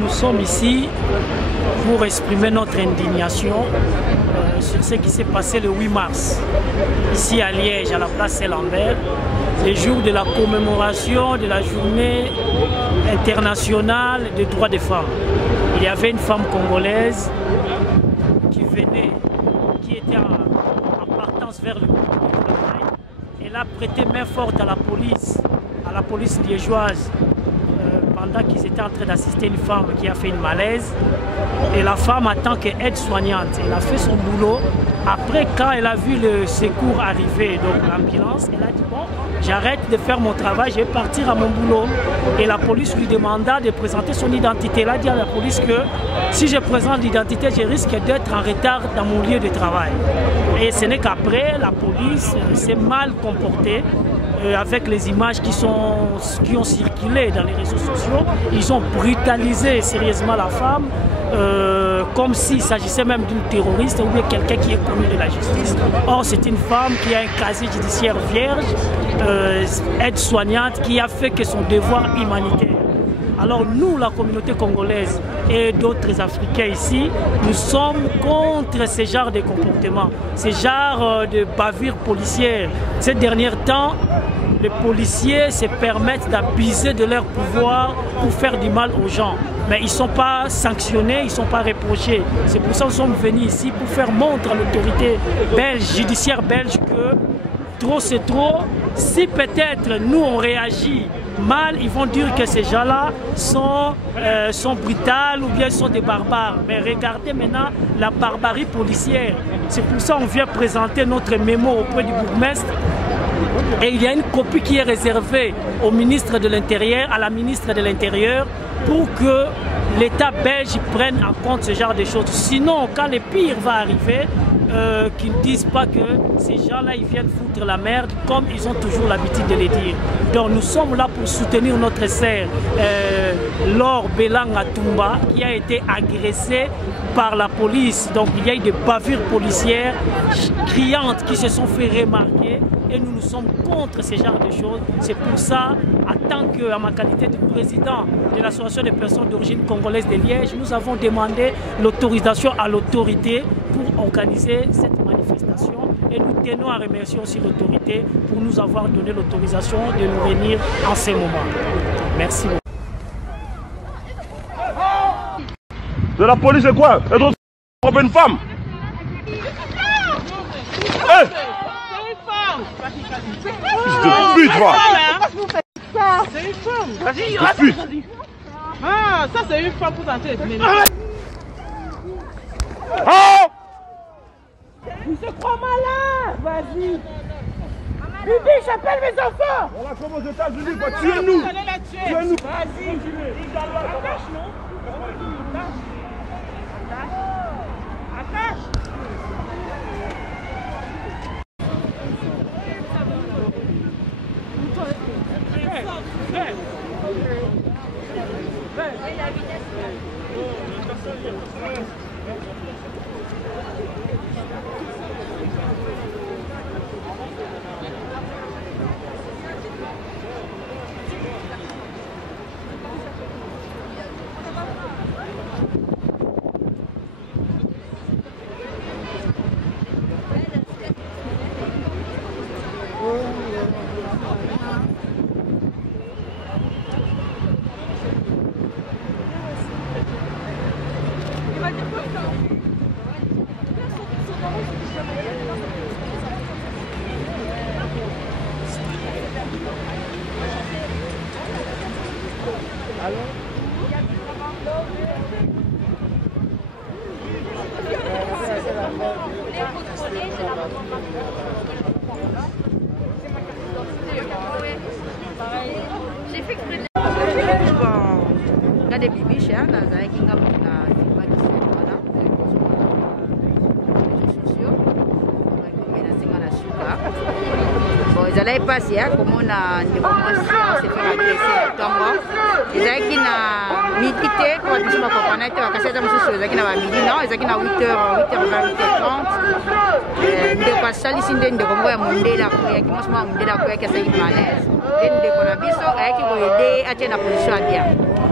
Nous sommes ici pour exprimer notre indignation sur ce qui s'est passé le 8 mars, ici à Liège, à la place Saint-Lambert, le jour de la commémoration de la journée internationale des droits des femmes. Il y avait une femme congolaise qui venait, qui était en partance vers le travail. Elle a prêté main forte à la police liégeoise, pendant qu'ils étaient en train d'assister une femme qui a fait une malaise. Et la femme, en tant qu'aide-soignante, elle a fait son boulot. Après, quand elle a vu le secours arriver, donc l'ambulance, elle a dit bon, j'arrête de faire mon travail, je vais partir à mon boulot. Et la police lui demanda de présenter son identité. Elle a dit à la police que si je présente l'identité, je risque d'être en retard dans mon lieu de travail. Et ce n'est qu'après, la police s'est mal comportée. Avec les images qui ont circulé dans les réseaux sociaux, ils ont brutalisé sérieusement la femme, comme s'il s'agissait même d'une terroriste ou bien quelqu'un qui est connu de la justice. Or, c'est une femme qui a un casier judiciaire vierge, aide-soignante, qui a fait que son devoir humanitaire. Alors nous, la communauté congolaise et d'autres Africains ici, nous sommes contre ce genre de comportement, ce genre de bavure policière. Ces derniers temps, les policiers se permettent d'abuser de leur pouvoir pour faire du mal aux gens. Mais ils ne sont pas sanctionnés, ils ne sont pas reprochés. C'est pour ça que nous sommes venus ici pour faire montre à l'autorité belge, judiciaire belge, que trop c'est trop. Si peut-être nous on réagit mal, ils vont dire que ces gens-là sont brutaux ou bien sont des barbares. Mais regardez maintenant la barbarie policière. C'est pour ça qu'on vient présenter notre mémo auprès du bourgmestre. Et il y a une copie qui est réservée au ministre de l'Intérieur, à la ministre de l'Intérieur, pour que l'État belge prenne en compte ce genre de choses. Sinon, quand le pire va arriver, qu'ils ne disent pas que ces gens-là, ils viennent foutre la merde, comme ils ont toujours l'habitude de le dire. Donc nous sommes là pour soutenir notre sœur Laure Belanga Tumba, qui a été agressée par la police. Donc il y a eu des bavures policières criantes qui se sont fait remarquer. Et nous sommes contre ce genre de choses. C'est pour ça, en ma qualité de président de l'association des personnes d'origine congolaise de Liège, nous avons demandé l'autorisation à l'autorité pour organiser cette manifestation. Et nous tenons à remercier aussi l'autorité pour nous avoir donné l'autorisation de nous réunir en ces moments. Merci beaucoup. De la police, c'est quoi? Être une femme? Hey! Fils de pute, va! Pourquoi vous faites ça? C'est une femme. Vas-y, vas-y. Ah, ça c'est une femme pour entrer. Ah! Il se croit malin. Vas-y. Bibi, j'appelle mes enfants. Voilà comme aux États-Unis, va tuer nous. Tuez-nous. Vas-y. Attache, non? Attache. Des bébés chers, là, qui ont ils passé comme on a se fait agresser donc ils ont qui na milité pour dire que on a été à casser dans ce chose qui na midi non ils ont qui na 8h20 8h30 de passer ici de Congo ya mondela qui commence à mondela quoi qui ça y malaise de ko na biso avec qui ko aider à tenir la position bien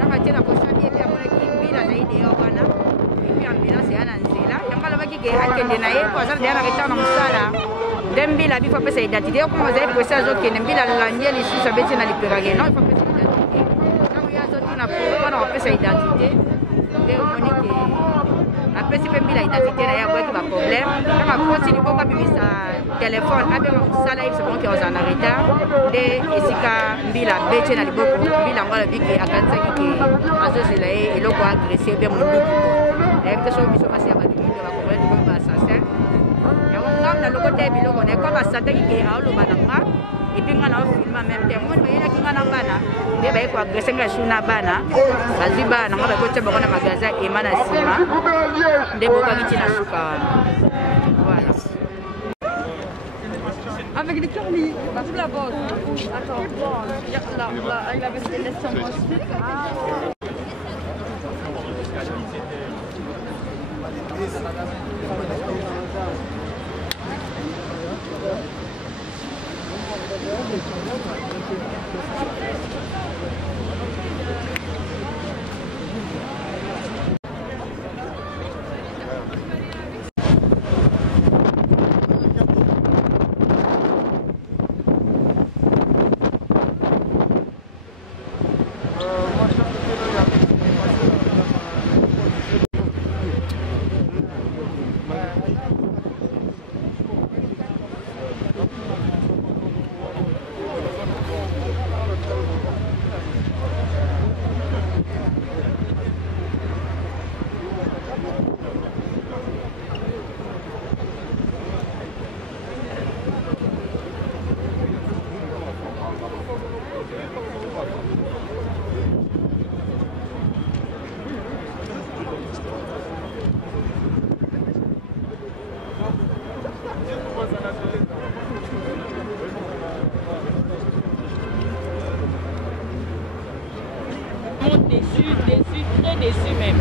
dans la position bien identité na ye po aza deya na retard na mosala nde mbila bi fo apesa identité yo koma azali presse azokende mbila alandi lisusu abeti na liperage non ifo apesa identité ntango ye azotuna pourkoi na kopesa identité nde omoni ke apesi mpe mbila identité na ye aboyaki baproblème ntango akontini boko abimisa telefone abenga mosala yebisa bonke aza na retard nde esika mbila abeti na liboko mbila yango alobi ke akanisaki ke azozela ye eloko agresse mpe monduki nayebi te soki biso basi ya bato mingi bakomole tokomi baassassin yango ngam na loko te biloko na ye comme asataki ke aoloba na nga epuis nga na ofilma meme te moni bayelaki nga na bana nde baye koagresse nga esu na bana bazwi bana nga bakotia bango na magasin ema na nsima nde bokaki ti na suka wana voilà. Avec les curlis, tout la bosse. Attends, là, il avait fait les laissons. Déçu, très déçu même.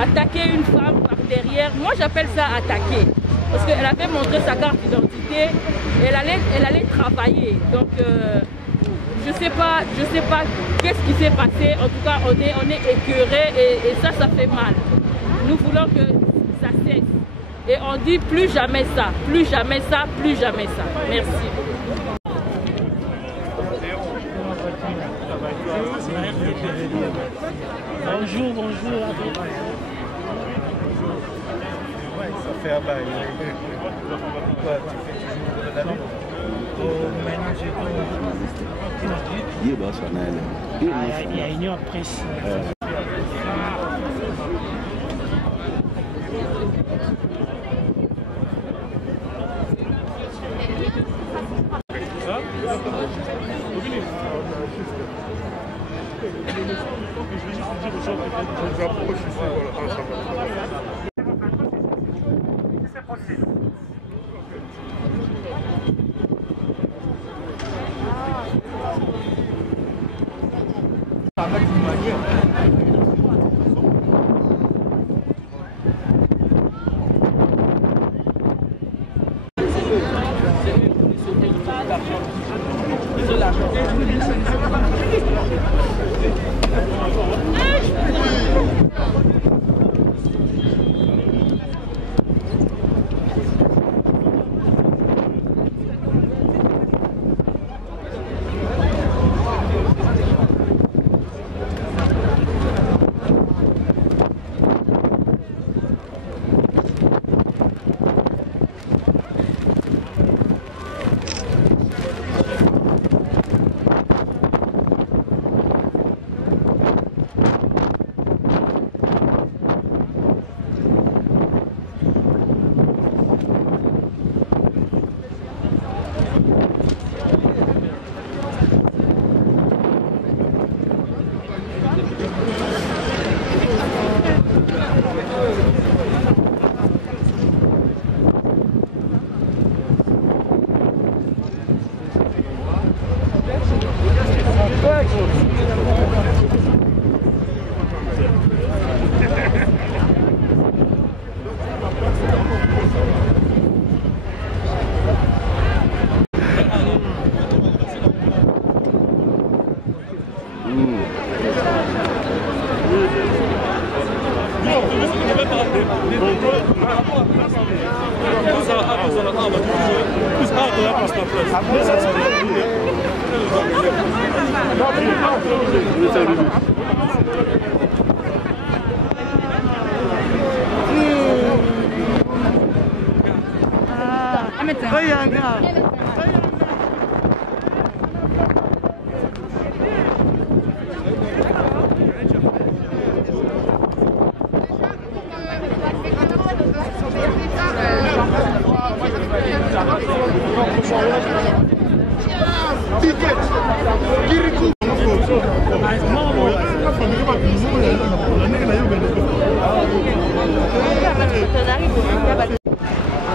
Attaquer une femme par derrière, moi j'appelle ça attaquer. Parce qu'elle avait montré sa carte d'identité, elle allait travailler. Donc je sais pas qu'est-ce qui s'est passé. En tout cas, on est écœurés et ça fait mal. Nous voulons que ça cesse. Et on dit plus jamais ça, plus jamais ça, plus jamais ça. Merci. Bonjour, bonjour. Ça fait un bail. Quoi, tu fais toujours de la lutte? Maintenant, j'ai Il y a une presse.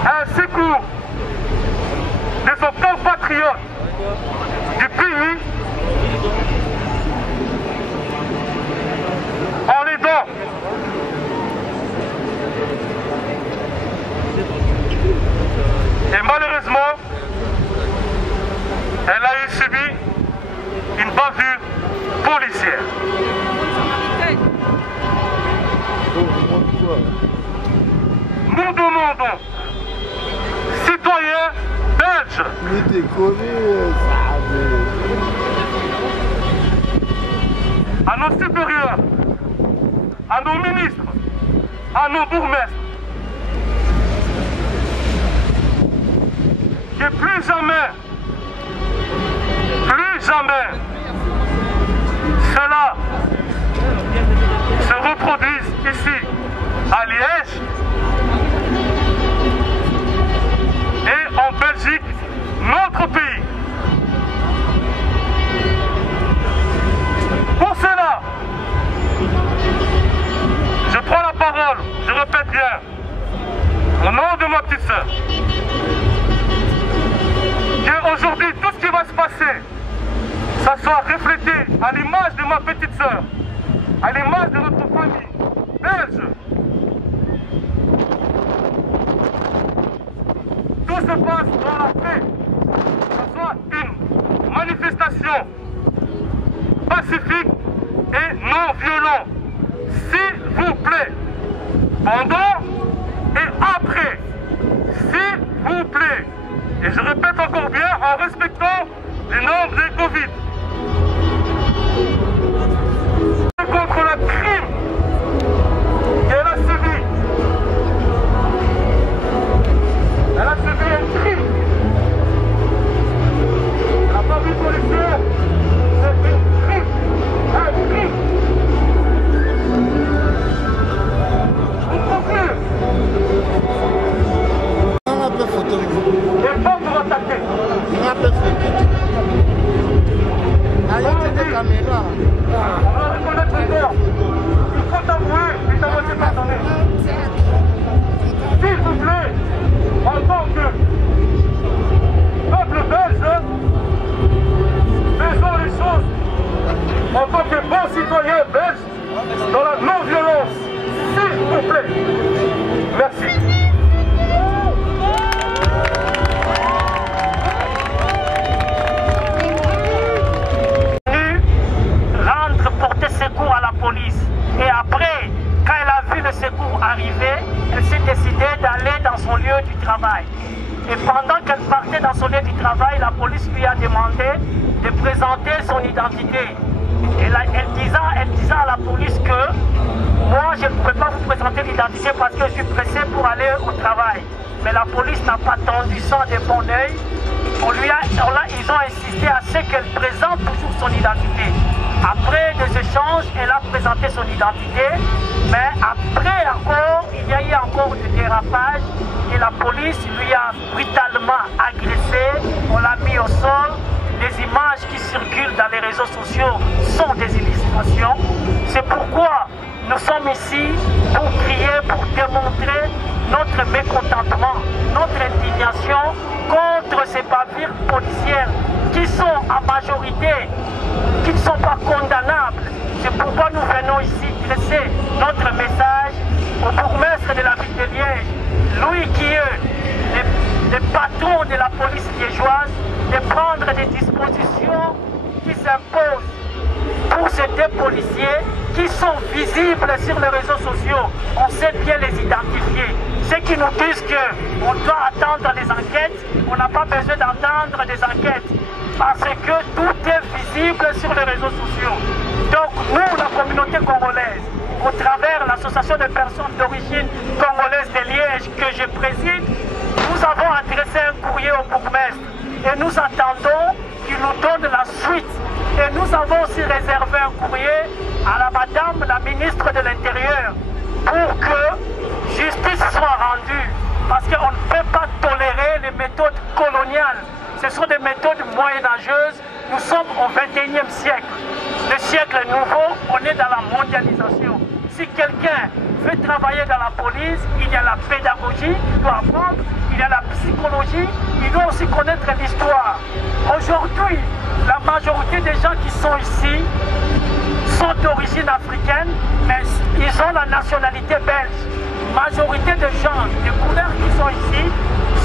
Un secours de son compatriote du pays en l'aidant. Et malheureusement, elle a subi une bavure policière. Nous demandons, citoyens belges, à nos supérieurs, à nos ministres, à nos bourgmestres, que plus jamais, cela se reproduise ici, à Liège, et en Belgique, notre pays. Pour cela, je prends la parole, je répète bien, au nom de ma petite sœur, qu'aujourd'hui, tout ce qui va se passer, ça soit reflété à l'image de ma petite sœur, à l'image de notre famille belge. Tout se passe dans la paix, que ce soit une manifestation pacifique et non violente. S'il vous plaît, pendant et après, s'il vous plaît, et je répète encore bien en respectant les normes des Covid. Contre le crime qu'elle a subi. Elle a subi un crime. Elle n'a pas vu policier. C'est un crime. Un crime. Pour conclure. On a pas photo. Et pas pour attaquer. On a pas photo. Allez, c'est des caméras. On va reconnaître le corps. Il faut avouer et t'avouer pardonner. S'il vous plaît, en tant que peuple belge, faisons les choses en tant que bons citoyens belges dans la non-violence. S'il vous plaît. Merci. Porter secours à la police. Et après, quand elle a vu le secours arriver, elle s'est décidée d'aller dans son lieu du travail. Et pendant qu'elle partait dans son lieu du travail, la police lui a demandé de présenter son identité. Et là, elle disait à la police que moi, je ne peux pas vous présenter l'identité parce que je suis pressé pour aller au travail. Mais la police n'a pas tendu ça de bon oeil. Ils ont insisté à ce qu'elle présente toujours son identité. Après des échanges, elle a présenté son identité, mais après encore, il y a eu encore des dérapages et la police lui a brutalement agressé, on l'a mis au sol. Les images qui circulent dans les réseaux sociaux sont des illustrations. C'est pourquoi nous sommes ici pour crier, pour démontrer notre mécontentement, notre indignation contre ces bavures policières qui sont en majorité, qui ne sont pas condamnables. C'est pourquoi nous venons ici dresser notre message au bourgmestre de la ville de Liège, Louis Quilleux, le patron de la police liégeoise, de prendre des dispositions qui s'imposent pour ces deux policiers qui sont visibles sur les réseaux sociaux. On sait bien les identifier. Ceux qui nous disent qu'on doit attendre les enquêtes, on n'a pas besoin d'entendre des enquêtes parce que tout est visible sur les réseaux sociaux. Donc nous, la communauté congolaise, au travers l'association de personnes d'origine congolaise de Liège que je préside, nous avons adressé un courrier au bourgmestre et nous attendons qu'il nous donne la suite. Et nous avons aussi réservé un courrier à la madame, la ministre de l'Intérieur, pour que justice soit rendue. Parce qu'on ne peut pas tolérer les méthodes coloniales. Ce sont des méthodes moyenâgeuses. Nous sommes au XXIe siècle. Le siècle nouveau, on est dans la mondialisation. Si quelqu'un veut travailler dans la police, il y a la pédagogie, il doit apprendre, il y a la psychologie, il doit aussi connaître l'histoire. Aujourd'hui, la majorité des gens qui sont ici sont d'origine africaine, mais ils ont la nationalité belge. La majorité des gens de couleur qui sont ici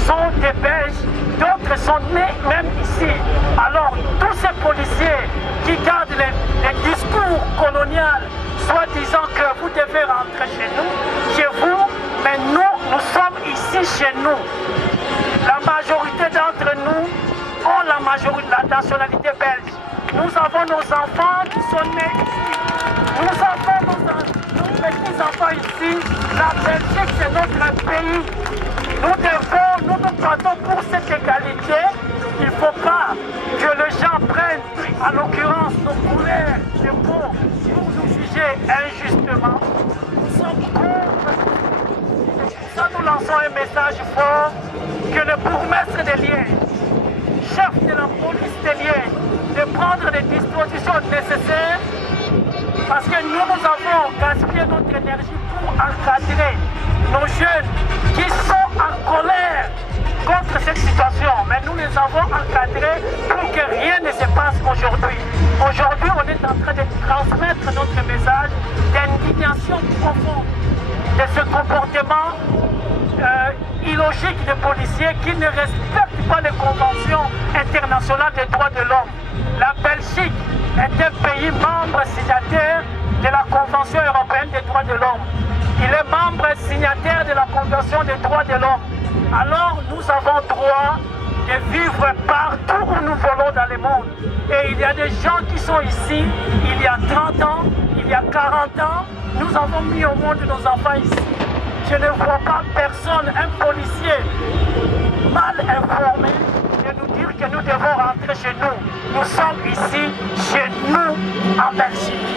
sont des Belges, d'autres sont nés même ici. Alors, tous ces policiers qui gardent les discours coloniaux, soit disant que vous devez rentrer chez vous, mais nous sommes ici chez nous. La majorité d'entre nous ont la nationalité belge. Nous avons nos enfants qui sont nés ici. Nous avons nos petits-enfants ici. La Belgique, c'est notre pays. Nous nous battons pour cette égalité. Il ne faut pas que les gens prennent, à l'occurrence, nos couleurs de peau pour nous juger injustement. Nous sommes contre. C'est pour ça que nous lançons un message fort que le bourgmestre de Liège, chef de la police de Liège, de prendre les dispositions nécessaires parce que nous avons gaspillé notre énergie pour encadrer nos jeunes qui sont en colère contre cette situation. Mais nous les avons encadrés pour que rien ne se passe aujourd'hui. Aujourd'hui, on est en train de transmettre notre message d'indignation profonde de ce comportement illogique des policiers qui ne respectent pas les conventions internationales des droits de l'homme. La Belgique est un pays membre signataire de la Convention européenne des droits de l'homme. Il est membre signataire de la Convention des droits de l'homme. Alors nous avons droit de vivre partout où nous voulons dans le monde. Et il y a des gens qui sont ici, il y a 30 ans, il y a 40 ans, nous avons mis au monde nos enfants ici. Je ne vois pas personne, un policier mal informé, de nous dire que nous devons rentrer chez nous. Nous sommes ici, chez nous, en Belgique.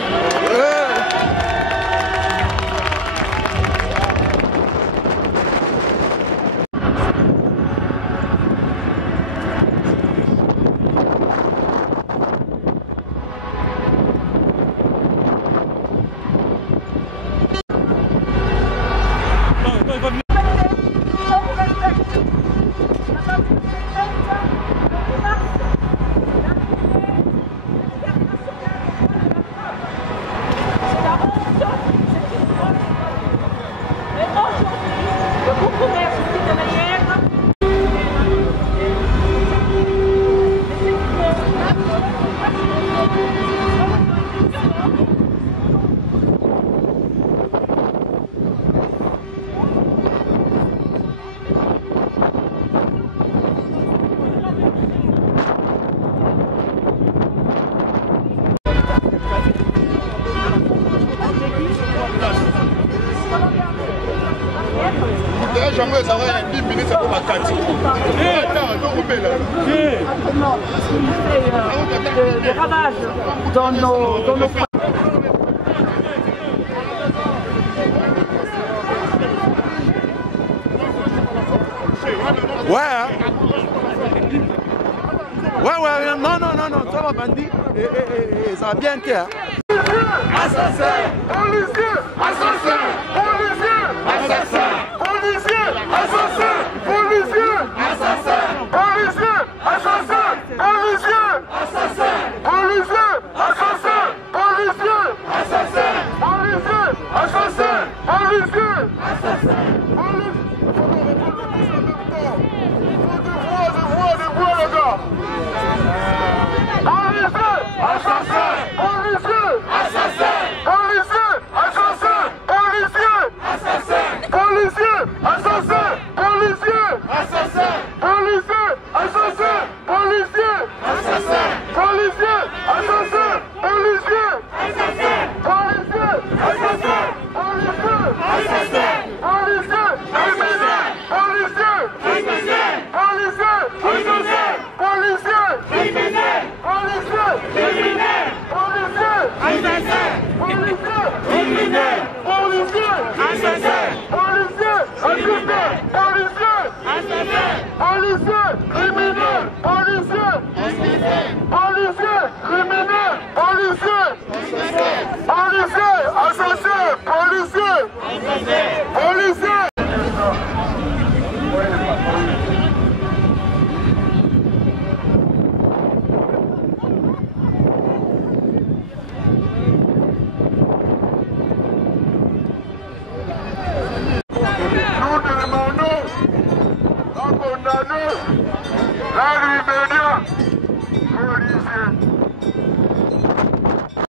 Des ravages dans nos Ouais, non, ça va bandit, et ça va bien été. Assassin! Policier! Assassin! Policier! Assassin! Policier! Assassin! Policier! Assassin! Policier! Assassin! Policier! Assassin! Policier! Assassin! Policier! Assassin! Policier! Assassin! Policier! Assassin! Assassin! scandaleux, l'art immédiat.